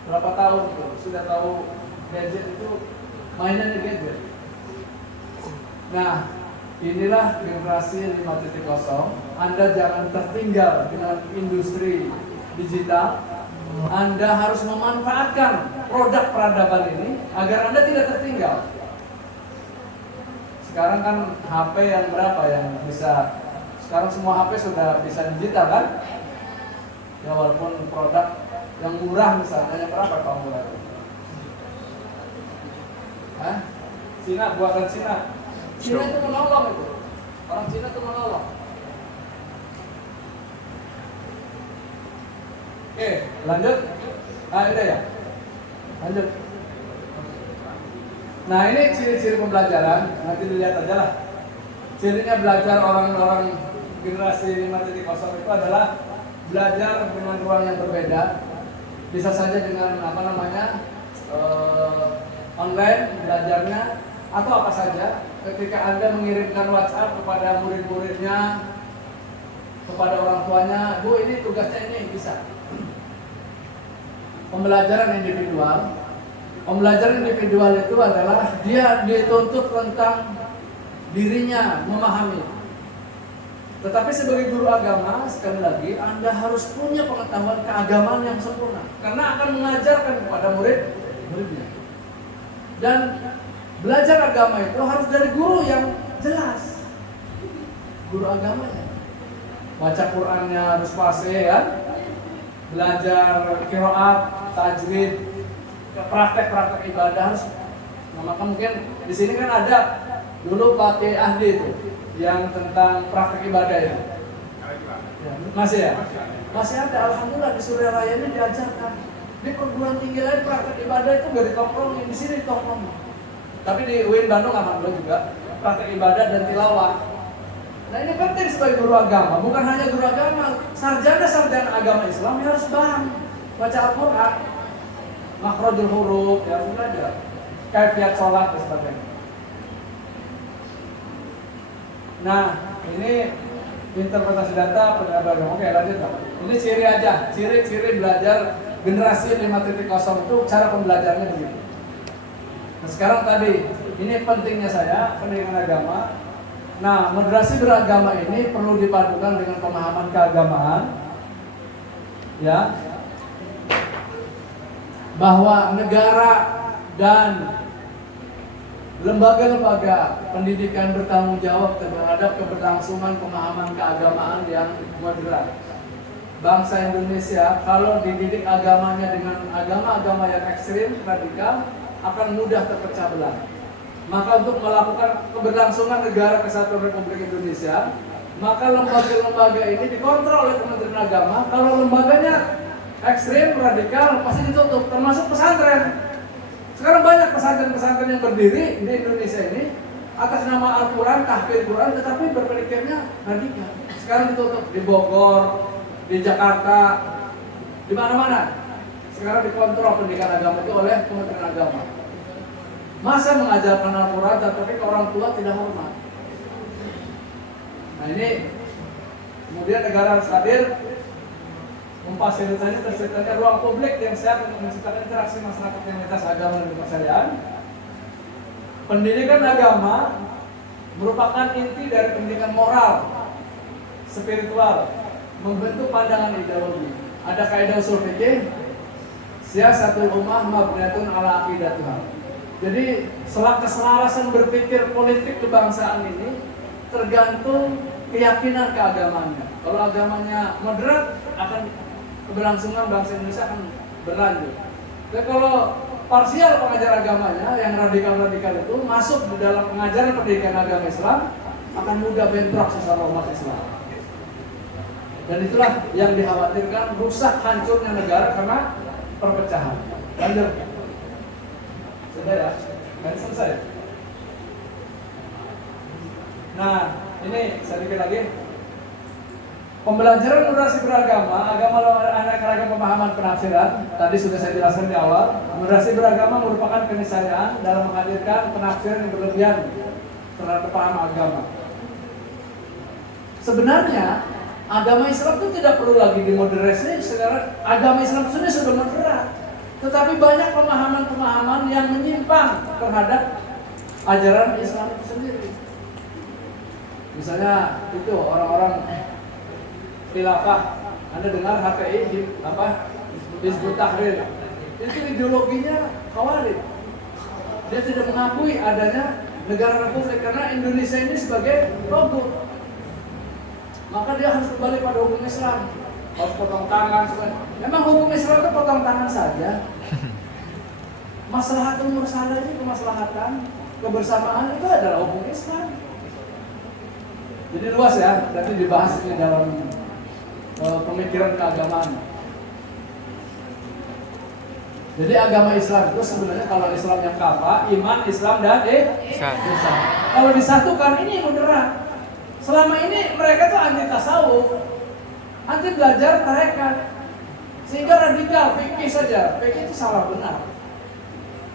berapa tahun itu sudah tahu gadget itu, mainan di gadget. Nah, inilah generasi 5.0. Anda jangan tertinggal dengan industri digital. Anda harus memanfaatkan produk peradaban ini agar Anda tidak tertinggal. Sekarang kan HP yang berapa yang bisa, sekarang semua HP sudah bisa digital kan? Ya walaupun produk yang murah misalnya, yang berapa Pak murah? Hah? Cina, buatan Cina. Cina itu menolong itu. Orang Cina itu menolong. Oke, lanjut. Udah ya. Lanjut. Nah ini ciri-ciri pembelajaran, nanti dilihat aja lah. Cirinya belajar orang-orang generasi 5.0 itu adalah belajar dengan ruang yang berbeda. Bisa saja dengan online belajarnya, atau apa saja. Ketika Anda mengirimkan WhatsApp kepada murid-muridnya, kepada orang tuanya, Bu ini tugasnya ini, bisa. Pembelajaran individual. Pembelajaran individual itu adalah dia dituntut tentang dirinya, memahami. Tetapi sebagai guru agama, sekali lagi, Anda harus punya pengetahuan keagamaan yang sempurna. Karena akan mengajarkan kepada murid-muridnya. Dan Belajar agama itu harus dari guru yang jelas. Guru agamanya. Baca Qur'annya harus fasih ya. Belajar qiraat, tajwid, praktek-praktek ibadah harus. Nah, maka mungkin di sini kan ada dulu pakai ahli itu yang tentang praktek ibadah ya. Masih ya? Masih ada, alhamdulillah di Surya Raya ini diajarkan. Di perguruan tinggi lain praktek ibadah itu gak ditongkrongin, di sini ditongkrong. Tapi di UIN Bandung alhamdulillah juga praktek ibadah dan tilawah. Nah ini penting sebagai guru agama, bukan hanya guru agama, sarjana agama Islam ya harus paham baca Al-Quran, makhrajul huruf, ya harus belajar, kaifiat sholat dan sebagainya. Nah ini interpretasi data pendapat. Oke lanjut Pak. Ini ciri aja, ciri-ciri belajar generasi 5.0 itu cara pembelajarannya begitu. Nah sekarang tadi, ini pentingnya saya pendidikan agama. Nah, moderasi beragama ini perlu dipadukan dengan pemahaman keagamaan, ya, bahwa negara dan lembaga-lembaga pendidikan bertanggung jawab terhadap keberlangsungan pemahaman keagamaan yang moderat. Bangsa Indonesia kalau dididik agamanya dengan agama-agama yang ekstrim, radikal, akan mudah terpecah belah. Maka untuk melakukan keberlangsungan negara kesatuan Republik Indonesia, maka lembaga-lembaga ini dikontrol oleh Kementerian Agama. Kalau lembaganya ekstrim, radikal, pasti ditutup, termasuk pesantren. Sekarang banyak pesantren-pesantren yang berdiri di Indonesia ini atas nama Al-Quran, tahfidz Quran, tetapi berpikirnya radikal. Sekarang ditutup di Bogor, di Jakarta, di mana-mana. Sekarang dikontrol pendidikan agama itu oleh Kementerian Agama. Masa mengajarkan Al-Quran tetapi ke orang tua tidak hormat. Nah ini kemudian negara harus hadir memfasilitasi terciptanya ruang publik yang sehat untuk menciptakan interaksi masyarakat yang lintas agama dan kepercayaan. Pendidikan agama merupakan inti dari pendidikan moral, spiritual, membentuk pandangan ideologi. Ada kaidah usul fikih, siyasatul ummah mabniyatun ala aqidatiha. Jadi keselarasan berpikir politik kebangsaan ini tergantung keyakinan keagamannya. Kalau agamanya moderat, akan keberlangsungan bangsa Indonesia akan berlanjut. Dan kalau parsial pengajar agamanya yang radikal-radikal itu masuk di dalam pengajaran pendidikan agama Islam, akan mudah bentrok sesama umat Islam. Dan itulah yang dikhawatirkan, rusak hancurnya negara karena perpecahan. Lanjut. Sudah ya, kan selesai. Nah, ini sedikit lagi. Pembelajaran moderasi beragama, agama anak ragam pemahaman penafsiran. Tadi sudah saya jelaskan di awal. Moderasi beragama merupakan keniscayaan dalam menghadirkan penafsiran yang berlebihan terhadap paham agama. Sebenarnya agama Islam itu tidak perlu lagi dimoderasi. Sekarang agama Islam itu sudah moderat. Tetapi banyak pemahaman-pemahaman yang menyimpang terhadap ajaran Islam itu sendiri. Misalnya itu orang-orang khilafah, Anda dengar HTI Hizbut Tahrir, itu ideologinya Khawarij. Dia tidak mengakui adanya negara republik karena Indonesia ini sebagai togut. Maka dia harus kembali pada hukum Islam. Harus potong tangan, memang hukum Islam itu potong tangan saja. Maslahatul mursalah ini kemaslahatan, kebersamaan itu adalah hukum Islam. Jadi luas ya, nanti dibahas di dalam pemikiran keagamaan. Jadi agama Islam itu sebenarnya kalau Islam yang kafah, iman, Islam dan ihsan. Kalau disatukan ini moderat. Selama ini mereka tuh anti tasawuf, anti belajar tarekat, sehingga radikal, fikih saja. Fikih itu salah benar.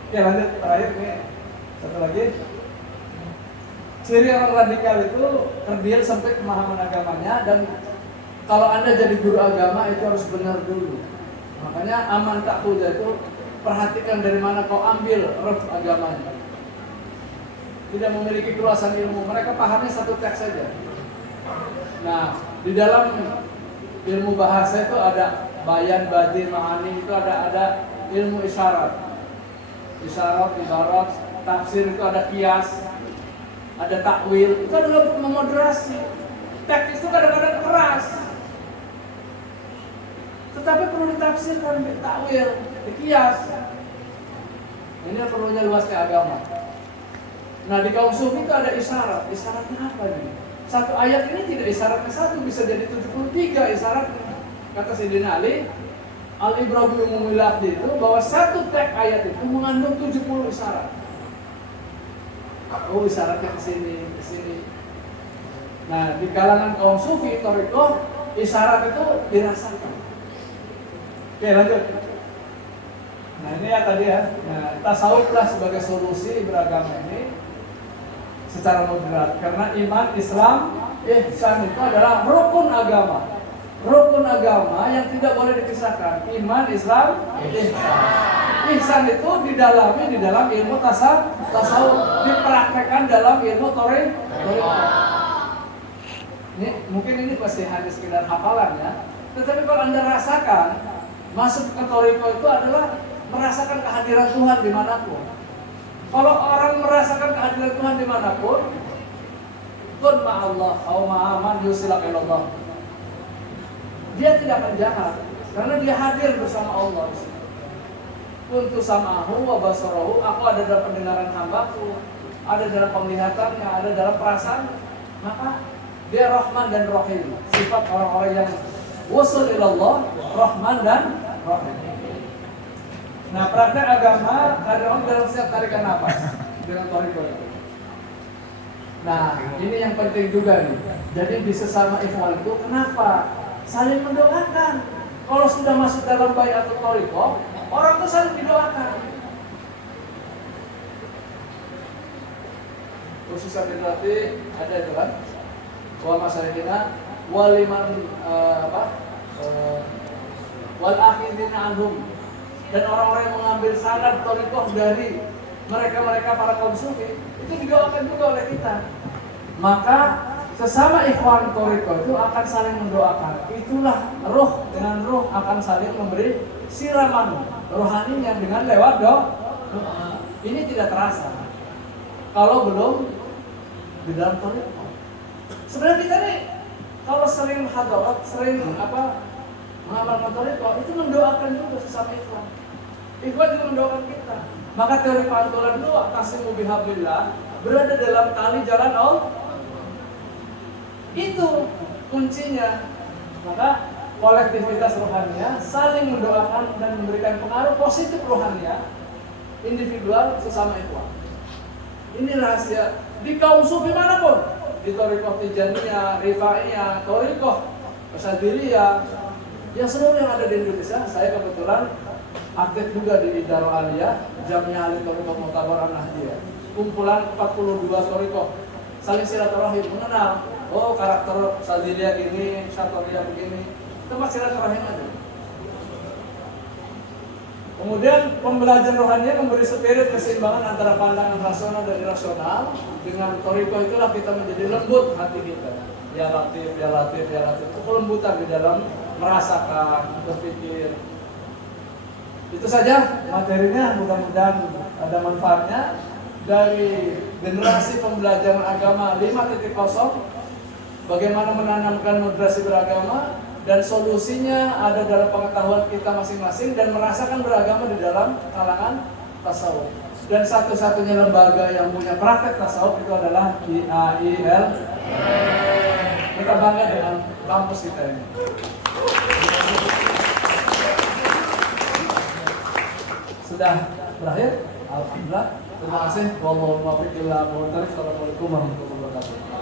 Oke lanjut, terakhir nih, satu lagi. Ciri orang radikal itu terdiam sampai pemahaman agamanya, dan kalau Anda jadi guru agama itu harus benar dulu. Makanya aman tak huja itu perhatikan dari mana kau ambil ref agamanya. Tidak memiliki keluasan ilmu, mereka pahamnya satu teks saja. Nah, di dalam ilmu bahasa itu ada bayan, badi, ma'ani, itu ada ilmu isyarat, ibarat, tafsir itu ada kias, ada takwil, itu adalah memoderasi. Teks itu kadang-kadang keras, tetapi perlu ditafsirkan, takwil, kias. Ini perlunya luasnya agama. Nah di kaum sufi itu ada isyarat. Isyaratnya apa nih? Satu ayat ini tidak isyaratnya satu, bisa jadi 73 isyaratnya. Kata Sayyidina Ali, Al-Ibrahim Umumilafdi itu bahwa satu teks ayat itu mengandung 70 isyarat. Oh isyaratnya ke sini, ke sini. Nah di kalangan kaum sufi, thariqah, isyarat itu dirasakan. Oke lanjut. Nah ini ya tadi ya. Nah tasawuflah sebagai solusi beragama ini secara moderat. Karena iman, Islam, ihsan itu adalah rukun agama. Rukun agama yang tidak boleh dipisahkan. Iman, Islam, ihsan. Ihsan itu didalami di dalam ilmu tasawuf, dipraktekkan dalam ilmu thariqah. Ini mungkin ini pasti hanya sekedar hafalan ya. Tetapi kalau Anda rasakan, masuk ke thariqah itu adalah merasakan kehadiran Tuhan dimanapun. Kalau orang merasakan kehadiran Tuhan dimanapun, kun ma'allah, au ma'aman yusilak ilallah. Dia tidak akan jahat, karena dia hadir bersama Allah. Kuntu sam'ahu wa basarahu, aku ada dalam pendengaran hambaku, ada dalam penglihatannya, ada dalam perasaan. Maka dia Rahman dan Rahim. Sifat orang-orang yang wusul ilallah, Rahman dan Rahim. Nah, praktek agama kadang dalam setiap tarikan nafas dengan thariqah. Nah, ini yang penting juga nih. Jadi di sesama ikhwan itu kenapa? Saling mendoakan. Kalau sudah masuk dalam baiat atau thariqah, orang itu saling didoakan. Khususnya berarti ada itu kan? Wa masyarakat waliman wal akhidina anhum. Dan orang-orang yang mengambil sanad thariqah dari mereka-mereka para kaum sufi itu didoakan juga oleh kita. Maka sesama ikhwan thariqah itu akan saling mendoakan. Itulah ruh dengan ruh akan saling memberi siraman rohaninya dengan lewat doa. Ini tidak terasa kalau belum di dalam thariqah. Sebenarnya kita nih kalau sering hadarat, sering mengamalkan thariqah itu mendoakan juga sesama ikhwan. Ikhwan juga mendoakan kita. Maka teori pantulan doa tasimu bihablillah berada dalam tali jalan Allah. Itu kuncinya. Maka kolektivitas rohania saling mendoakan dan memberikan pengaruh positif rohania individual sesama ikhwan. Ini rahasia di kaum sufi manapun, di thariqah Tijaniyah, Rifaiyah, thariqah Qadiriyah, yang seluruh yang ada di Indonesia. Saya kebetulan aktif juga di Darul Aliyah, Jamiah Ahli Thariqah Mu'tabar An-Nahdiyah. Kumpulan 42 thariqah saling silaturahim, mengenal. Oh karakter Qadiriyah gini, Syatuliyah begini. Tempat silaturahim aja. Kemudian pembelajaran rohani memberi spirit keseimbangan antara pandangan rasional dan irasional. Dengan thariqah itulah kita menjadi lembut hati kita. Ya latif, ya latif, ya latif. Kelembutan di dalam merasakan, berpikir. Itu saja materinya, mudah-mudahan ada manfaatnya. Dari generasi pembelajaran agama 5.0, bagaimana menanamkan moderasi beragama, dan solusinya ada dalam pengetahuan kita masing-masing dan merasakan beragama di dalam kalangan tasawuf. Dan satu-satunya lembaga yang punya praktek tasawuf itu adalah IAIL. Kita bangga dengan kampus kita ini. Sudah berakhir, alhamdulillah. Terima kasih. Wallahualam. Assalamualaikum warahmatullahi wabarakatuh.